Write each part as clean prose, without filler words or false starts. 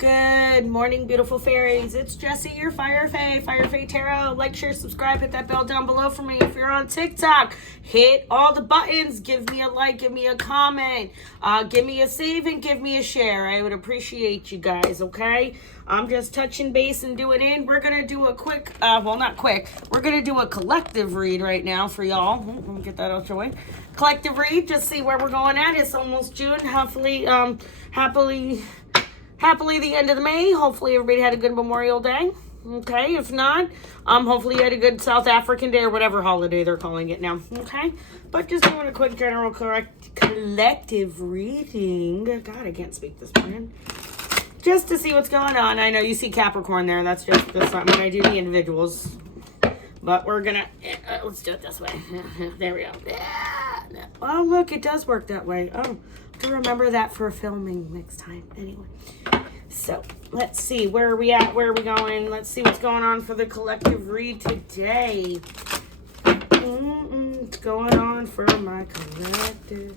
Good morning, beautiful fairies. It's Jessie, your firefaetarot. Like, share, subscribe, hit that bell down below for me. If you're on TikTok, hit all the buttons. Give me a like, give me a comment, give me a save, and give me a share. I would appreciate you guys, okay? I'm just touching base and doing in. We're going to do a quick, well, not quick. We're going to do a collective read right now for y'all. Let me get that out your way. Collective read, just see where we're going at. It's almost June. Hopefully, happily the end of the May. Hopefully everybody had a good Memorial Day. Okay, if not, hopefully you had a good South African Day or whatever holiday they're calling it now. Okay, but just doing a quick general collective reading. God, I can't speak this morning. Just to see what's going on. I know you see Capricorn there. That's not when I do the individuals. But we're gonna, let's do it this way. There we go. Oh, look, it does work that way. Oh, to remember that for filming next time. Anyway, so let's see, where are we at? Where are we going? Let's see what's going on for the collective read today. What's going on for my collective?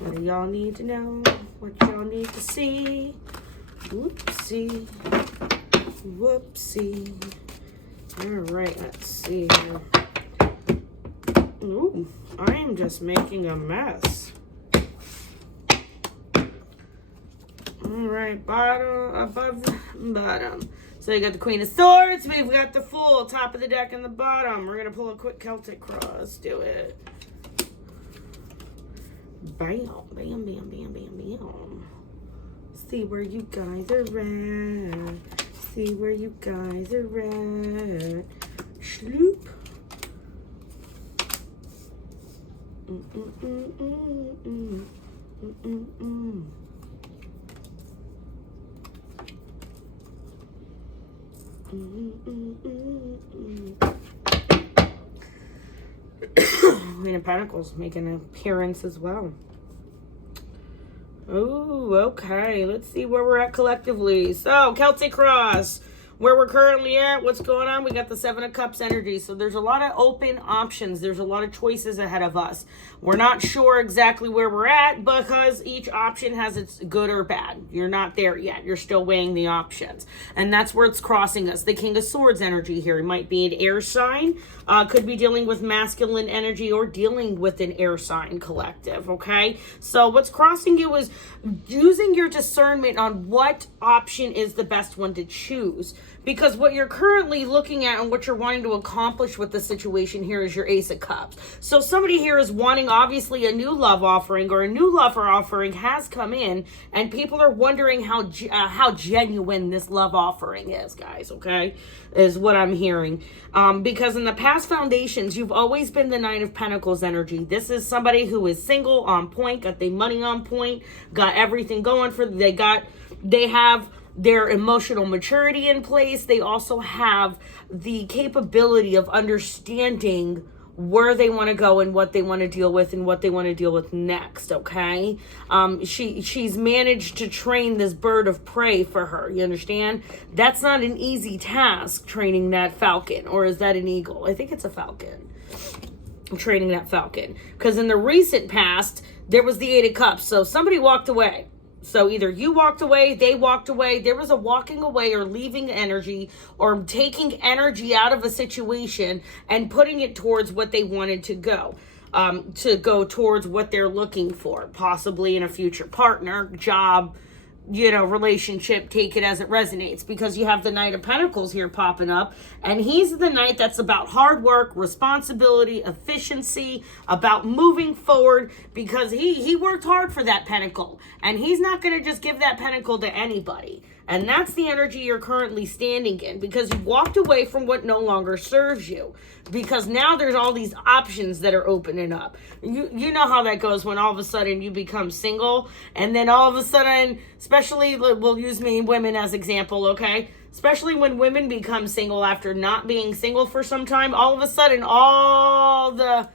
What do y'all need to know? What y'all need to see? Whoopsie. Whoopsie. All right, let's see here. Ooh, I am just making a mess. All right, bottom, above, bottom. So you got the Queen of Swords. We've got the Fool, top of the deck and the bottom. We're going to pull a quick Celtic cross. Do it. Bam, bam, bam, bam, bam, bam. See where you guys are at. See where you guys are at. Sloop. Queen of Pentacles making an appearance as well. Oh, okay. Let's see where we're at collectively. So, Celtic Cross, where we're currently at, what's going on? We got the Seven of Cups energy. So there's a lot of open options. There's a lot of choices ahead of us. We're not sure exactly where we're at because each option has its good or bad. You're not there yet. You're still weighing the options. And that's where it's crossing us. The King of Swords energy here. It might be an air sign. Could be dealing with masculine energy or dealing with an air sign collective, okay? So what's crossing you is using your discernment on what option is the best one to choose. Because what you're currently looking at and what you're wanting to accomplish with the situation here is your Ace of Cups. So somebody here is wanting, obviously, a new love offering or a new lover offering has come in, and people are wondering how genuine this love offering is, guys, okay, is what I'm hearing. Because in the past foundations, you've always been the Nine of Pentacles energy. This is somebody who is single, on point, got their money on point, got everything going for them. They have their emotional maturity in place. They also have the capability of understanding where they want to go and what they want to deal with and what they want to deal with next, okay? She's managed to train this bird of prey for her, you understand? That's not an easy task, training that falcon. Or is that an eagle? I think it's a falcon. Training that falcon. Because in the recent past, there was the Eight of Cups. So somebody walked away. So either you walked away, they walked away, there was a walking away or leaving energy or taking energy out of a situation and putting it towards what they wanted to go towards what they're looking for, possibly in a future partner, job, relationship, take it as it resonates, because you have the Knight of Pentacles here popping up, and he's the knight that's about hard work, responsibility, efficiency, about moving forward, because he worked hard for that pentacle, and he's not going to just give that pentacle to anybody. And that's the energy you're currently standing in, because you walked away from what no longer serves you, because now there's all these options that are opening up. You know how that goes when all of a sudden you become single, and then all of a sudden, especially, we'll use me and women as example, okay? Especially when women become single after not being single for some time, all of a sudden all the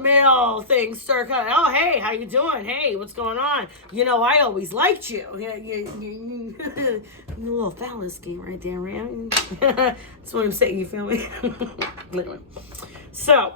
male things start coming. Oh, hey, how you doing? Hey, what's going on? I always liked you. You a little phallus game right there, man. That's what I'm saying, you feel me? Anyway. So,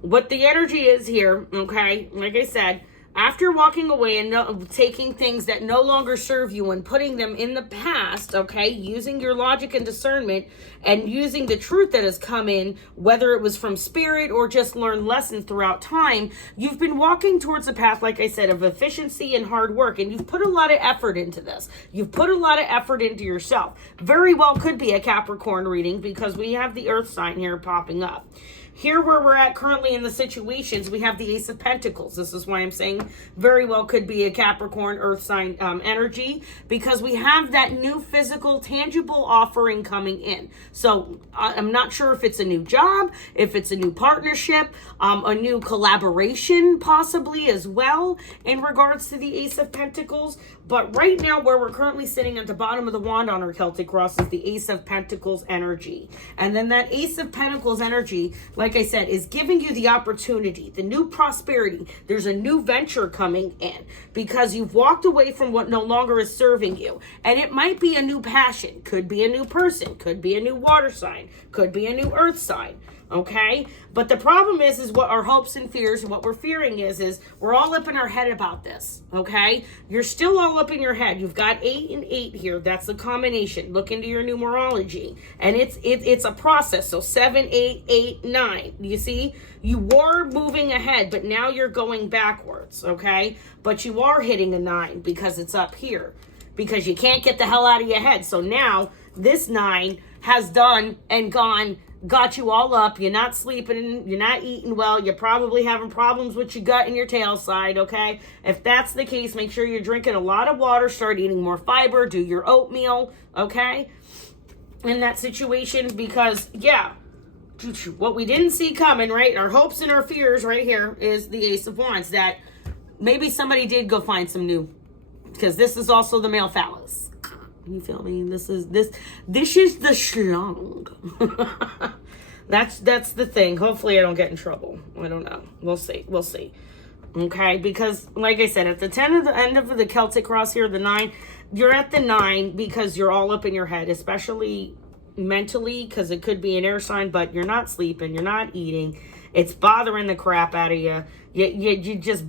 what the energy is here, okay, like I said, after walking away and taking things that no longer serve you and putting them in the past, okay, using your logic and discernment and using the truth that has come in, whether it was from spirit or just learned lessons throughout time, you've been walking towards a path, like I said, of efficiency and hard work, and you've put a lot of effort into this. You've put a lot of effort into yourself. Very well could be a Capricorn reading because we have the Earth sign here popping up. Here where we're at currently in the situations, we have the Ace of Pentacles. This is why I'm saying very well could be a Capricorn Earth sign energy, because we have that new physical, tangible offering coming in. So I'm not sure if it's a new job, if it's a new partnership, a new collaboration possibly as well in regards to the Ace of Pentacles. But right now where we're currently sitting at the bottom of the wand on our Celtic cross is the Ace of Pentacles energy. And then that Ace of Pentacles energy, like I said, is giving you the opportunity, the new prosperity. There's a new venture coming in because you've walked away from what no longer is serving you. And it might be a new passion, could be a new person, could be a new water sign, could be a new earth sign. Okay, but the problem is what our hopes and fears and what we're fearing is we're all up in our head about this. Okay, you're still all up in your head. You've got 8 and 8 here. That's the combination. Look into your numerology, and it's a process. So 7, 8, 8, 9. You see, you were moving ahead, but now you're going backwards. Okay, but you are hitting a 9 because it's up here, because you can't get the hell out of your head. So now this 9 has done and gone. Got you all up. You're not sleeping. You're not eating well. You're probably having problems with your gut and your tail side, okay? If that's the case, make sure you're drinking a lot of water. Start eating more fiber. Do your oatmeal, okay? In that situation, because, yeah, what we didn't see coming, right? Our hopes and our fears right here is the Ace of Wands. That maybe somebody did go find some new, because this is also the male phallus. You feel me? This is the schlong. That's the thing. Hopefully I don't get in trouble. I don't know. We'll see. Okay, because like I said, at the end of the Celtic cross here, the 9, you're at the 9 because you're all up in your head, especially mentally, because it could be an air sign, but you're not sleeping, you're not eating. It's bothering the crap out of you. You just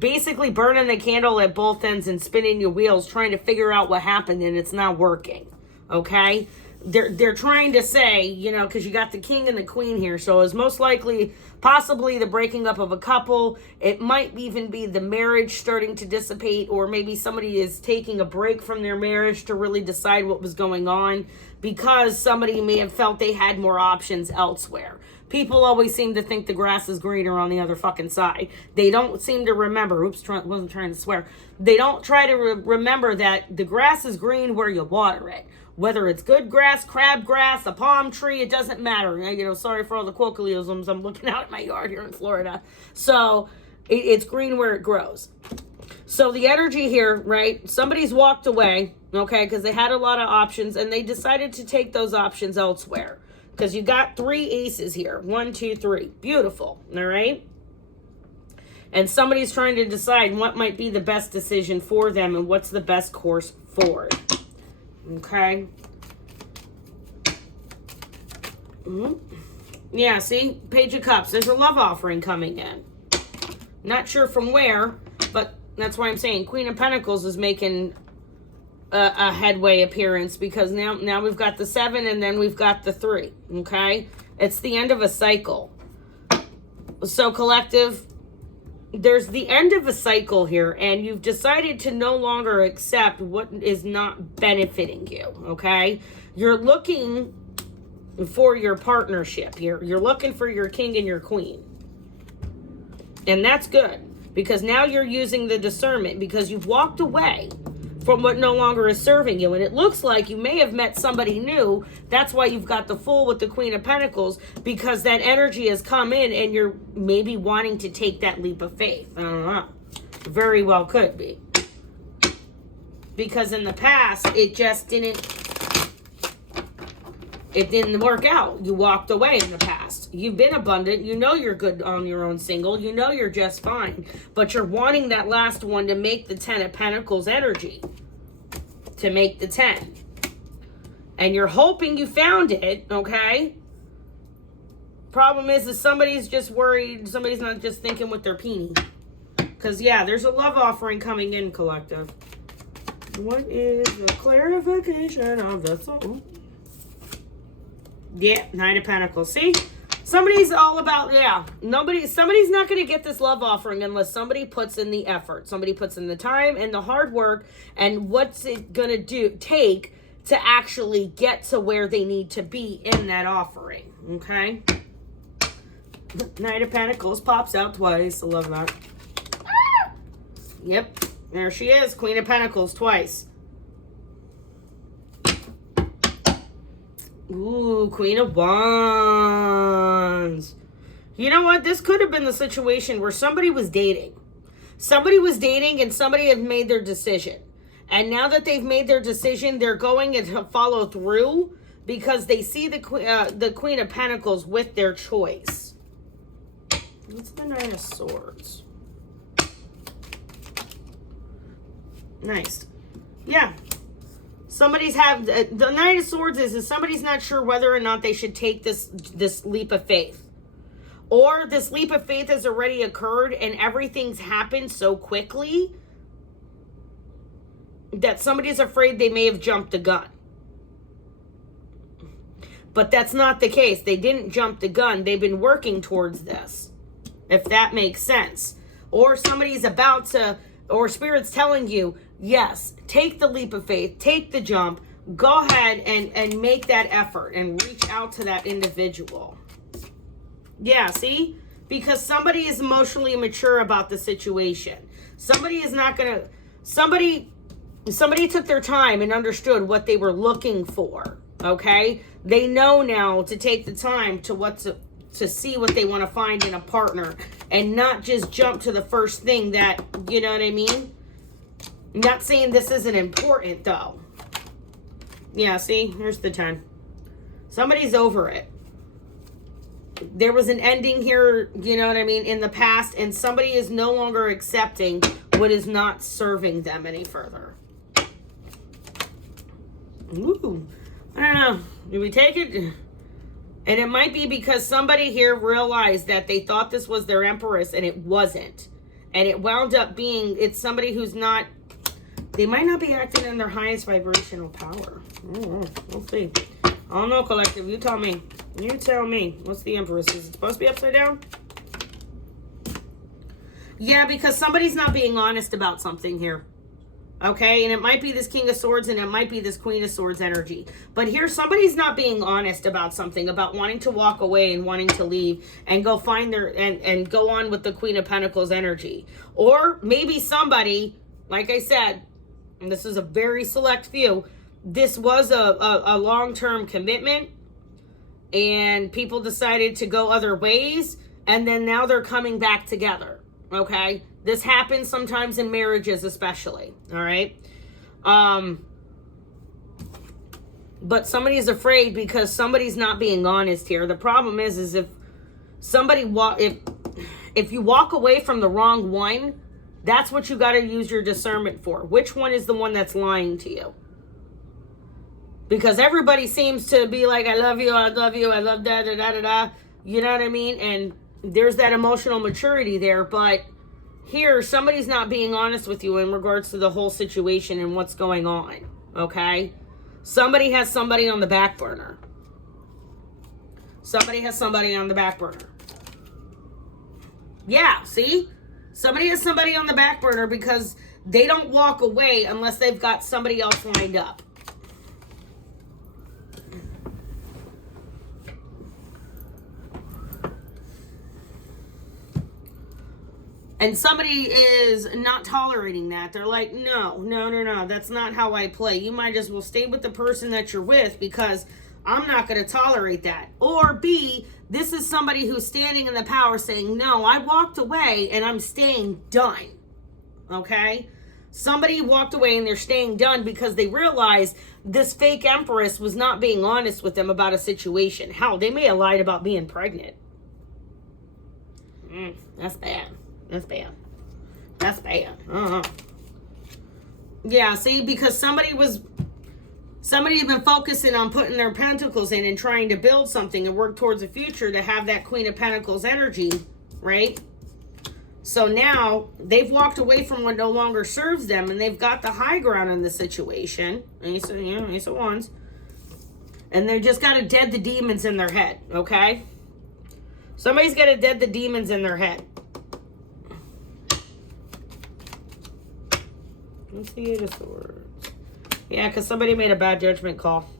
basically burning the candle at both ends and spinning your wheels trying to figure out what happened, and it's not working. Okay, they're trying to say, you know, because you got the King and the Queen here, so it's most likely possibly the breaking up of a couple. It might even be the marriage starting to dissipate, or maybe somebody is taking a break from their marriage to really decide what was going on, because somebody may have felt they had more options elsewhere. People always seem to think the grass is greener on the other fucking side. They don't seem to remember, wasn't trying to swear. They don't try to remember that the grass is green where you water it. Whether it's good grass, crabgrass, a palm tree, it doesn't matter. You know, sorry for all the colloquialisms. I'm looking out at my yard here in Florida. So it's green where it grows. So the energy here, right? Somebody's walked away, okay, because they had a lot of options and they decided to take those options elsewhere. Because you got 3 aces here. 1, 2, 3. Beautiful. All right? And somebody's trying to decide what might be the best decision for them and what's the best course forward. Okay? Yeah, see? Page of Cups. There's a love offering coming in. Not sure from where, but that's why I'm saying Queen of Pentacles is making a headway appearance, because now we've got the 7 and then we've got the 3. Okay, it's the end of a cycle. So collective, there's the end of a cycle here, and you've decided to no longer accept what is not benefiting you. Okay, you're looking for your partnership. You're looking for your king and your queen, and that's good, because now you're using the discernment, because you've walked away from what no longer is serving you. And it looks like you may have met somebody new. That's why you've got the Fool with the Queen of Pentacles, because that energy has come in and you're maybe wanting to take that leap of faith. I don't know. Very well could be. Because in the past, it didn't work out. You walked away in the past. You've been abundant. You know you're good on your own single. You know you're just fine. But you're wanting that last one to make the 10 of Pentacles energy. To make the 10. And you're hoping you found it, okay? Problem is somebody's just worried. Somebody's not just thinking with their peenie. Because, yeah, there's a love offering coming in, collective. What is the clarification of the soul? Yeah, Nine of Pentacles. See? Somebody's all about, yeah. Somebody's not going to get this love offering unless somebody puts in the effort. Somebody puts in the time and the hard work. And what's it going to take to actually get to where they need to be in that offering. Okay? Knight of Pentacles pops out twice. I love that. Yep. There she is. Queen of Pentacles twice. Ooh, Queen of Wands. You know what? This could have been the situation where somebody was dating. Somebody was dating and somebody had made their decision. And now that they've made their decision, they're going to follow through because they see the Queen of Pentacles with their choice. What's the Nine of Swords? Nice. Yeah. Somebody's the Nine of Swords is somebody's not sure whether or not they should take this leap of faith. Or this leap of faith has already occurred and everything's happened so quickly that somebody's afraid they may have jumped the gun. But that's not the case. They didn't jump the gun. They've been working towards this, if that makes sense. Or somebody's about to, or Spirit's telling you, yes, take the leap of faith, take the jump, go ahead and make that effort and reach out to that individual. Yeah, see? Because somebody is emotionally mature about the situation. Somebody is not going to, somebody took their time and understood what they were looking for, okay? They know now to take the time to see what they want to find in a partner and not just jump to the first thing that, you know what I mean? I'm not saying this isn't important, though. Yeah, see? Here's the 10. Somebody's over it. There was an ending here, you know what I mean, in the past, and somebody is no longer accepting what is not serving them any further. Ooh, I don't know. Do we take it? And it might be because somebody here realized that they thought this was their empress and it wasn't. And it wound up being, it's somebody who's not, they might not be acting in their highest vibrational power. We'll see. I don't know, collective. You tell me. You tell me. What's the empress? Is it supposed to be upside down? Yeah, because somebody's not being honest about something here. Okay, and it might be this King of Swords and it might be this Queen of Swords energy. But here, somebody's not being honest about something, about wanting to walk away and wanting to leave and go find their, and go on with the Queen of Pentacles energy. Or maybe somebody, like I said, and this is a very select few, this was a long-term commitment and people decided to go other ways and then now they're coming back together, okay? This happens sometimes in marriages especially, all right? But somebody is afraid because somebody's not being honest here. The problem is if somebody, if you walk away from the wrong one, that's what you got to use your discernment for. Which one is the one that's lying to you? Because everybody seems to be like, I love you, I love you, I love da da da da da. You know what I mean? And there's that emotional maturity there, but here, somebody's not being honest with you in regards to the whole situation and what's going on, okay? Somebody has somebody on the back burner. Somebody has somebody on the back burner. Yeah, see? Somebody has somebody on the back burner because they don't walk away unless they've got somebody else lined up. And somebody is not tolerating that. They're like, no, that's not how I play. You might as well stay with the person that you're with because I'm not going to tolerate that. Or B, this is somebody who's standing in the power saying, no, I walked away and I'm staying done. Okay? Somebody walked away and they're staying done because they realized this fake empress was not being honest with them about a situation. Hell, they may have lied about being pregnant. That's bad. That's bad. That's bad. Yeah, see, because somebody had been focusing on putting their pentacles in and trying to build something and work towards the future to have that Queen of Pentacles energy, right? So now they've walked away from what no longer serves them, and they've got the high ground in the situation. Ace of Wands. And they just got to dead the demons in their head, okay? Somebody's got to dead the demons in their head. What's the Eight of Swords? Yeah, because somebody made a bad judgment call.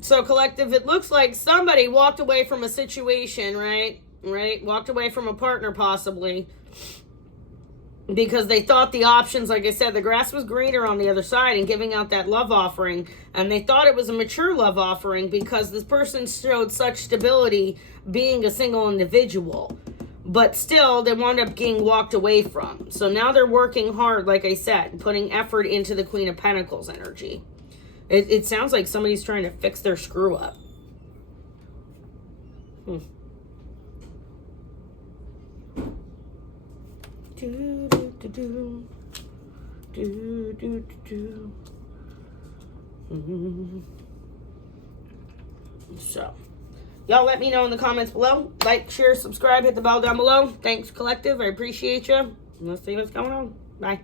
So, collective, it looks like somebody walked away from a situation, right? Walked away from a partner, possibly. Because they thought the options, like I said, the grass was greener on the other side and giving out that love offering. And they thought it was a mature love offering because this person showed such stability being a single individual. But still, they wound up getting walked away from. So now they're working hard, like I said, putting effort into the Queen of Pentacles energy. It sounds like somebody's trying to fix their screw up. So, y'all let me know in the comments below. Like, share, subscribe, hit the bell down below. Thanks, collective. I appreciate you. Let's see what's going on. Bye.